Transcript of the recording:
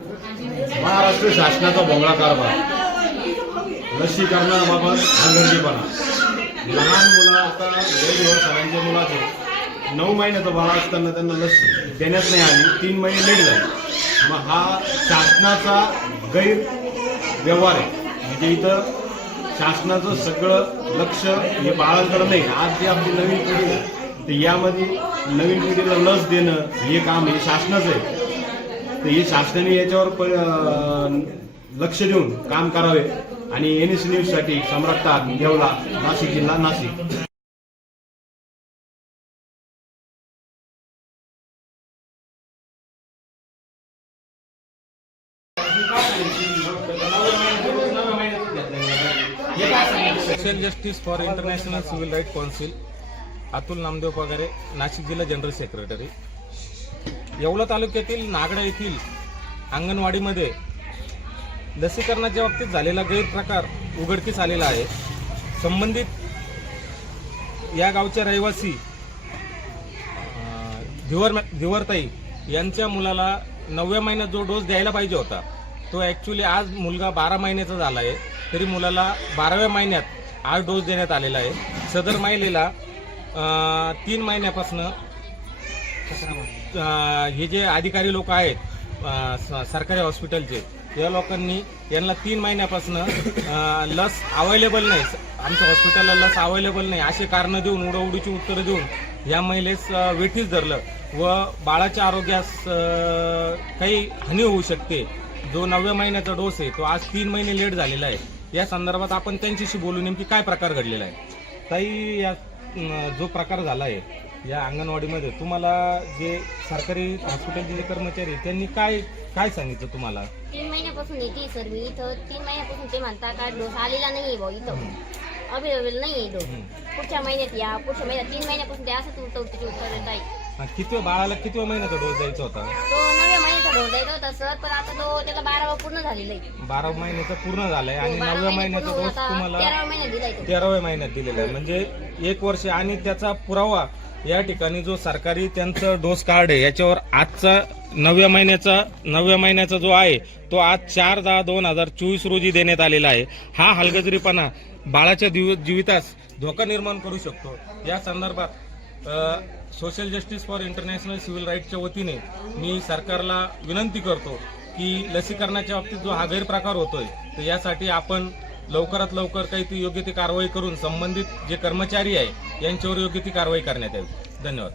महाराष्ट्र शासनाचा भोंगळा कारभार, लसीकरणाबाबत हलगर्जीपणा, लहान मुलं आता 1.5 वर्षांच्या मुलाचे 9 महिन्याचं बाळ असताना त्यांना लस देण्यात नाही आली, 3 महिने लेट झाले. मग हा शासनाचा गैरव्यवहार आहे. म्हणजे इथं शासनाचं सगळं लक्ष हे बाळांकडे नाही. आज जी आपली नवीन पिढी आहे तर यामध्ये नवीन पिढीला लस देणं हे काम हे शासनाचं आहे. तर हे शासनाने याच्यावर लक्ष देऊन काम करावे. आणि NS न्यूजसाठी सम्राट ताक, येवला, नाशिक जिल्हा, Nashik. Social justice for international civil right council, Atul Namdev Pagare, Nashik जिल्हा जनरल सेक्रेटरी. येवला तालुक्यातील नागडा येथील अंगणवाडीमध्ये लसीकरणाच्या बाबतीत झालेला गैरप्रकार उघडकीस आलेला आहे. संबंधित या गावच्या रहिवासी धिवरताई यांच्या मुलाला 9व्या महिन्यात जो डोस द्यायला पाहिजे होता तो ॲक्च्युली आज मुलगा 12 महिन्याचा झाला आहे, तरी मुलाला 12व्या महिन्यात आज डोस देण्यात आलेला आहे. सदर महिलेला 3 महिन्यापासून हे जे अधिकारी लोक आहेत सरकारी हॉस्पिटलचे, या लोकांनी यांना 3 महिन्यापासून लस अवेलेबल नाही, आमच्या हॉस्पिटलला लस अवेलेबल नाही असे कारणं देऊन, उडवडीची उत्तरं देऊन या महिलेस वेठीस धरलं व बाळाच्या आरोग्यास काही हानी होऊ शकते. जो 9व्या महिन्याचा डोस आहे तो आज 3 महिने लेट झालेला आहे. या संदर्भात आपण त्यांच्याशी बोलू नेमकी काय प्रकार घडलेला आहे. ताई, या जो प्रकार झाला आहे या अंगणवाडीमध्ये, तुम्हाला जे सरकारी हॉस्पिटलचे जे कर्मचारी त्यांनी काय सांगितलं तुम्हाला? 3 महिन्यापासून येते सर मी इथं. 3 महिन्यापासून ते म्हणता का डोस आलेला नाहीये भाऊ, इथं अवेलेबल नाहीये डोस, पुढच्या महिन्यात या, पुढच्या महिन्यात. 3 महिन्यापासून ते असंच उत्तर देत आहे. बाळाला किती महिन्याचा डोस द्यायचा होता? तो 9व्या महिन्याचा डोस द्यायचा होता सर, पण आता तो त्याला 12वा पूर्ण झालेला आहे. 12 महिन्याचा पूर्ण झालाय आणि 9व्या महिन्याचा डोस तुम्हाला 13व्या महिन्यात दिलाय. 13व्या महिन्यात दिलेला आहे, म्हणजे 1 वर्ष. आणि त्याचा पुरावा या ठिकाणी जो सरकारी त्यांचं डोस कार्ड आहे याच्यावर आजचा 9व्या महिन्याचा जो आहे तो आज 4/10/2024 रोजी देण्यात आलेला आहे. हा हलगर्जीपणा बाळाच्या जीवितास धोका निर्माण करू शकतो. या संदर्भात social justice for international civil राईटच्या वतीने मी सरकारला विनंती करतो की लसीकरणाच्या बाबतीत जो हा गैरप्रकार होतोय तर यासाठी आपण लवकरात लवकर काही ती योग्य ती कारवाई करून संबंधित जे कर्मचारी आहे यांच्यावर योग्य ती कारवाई करण्यात यावी. धन्यवाद.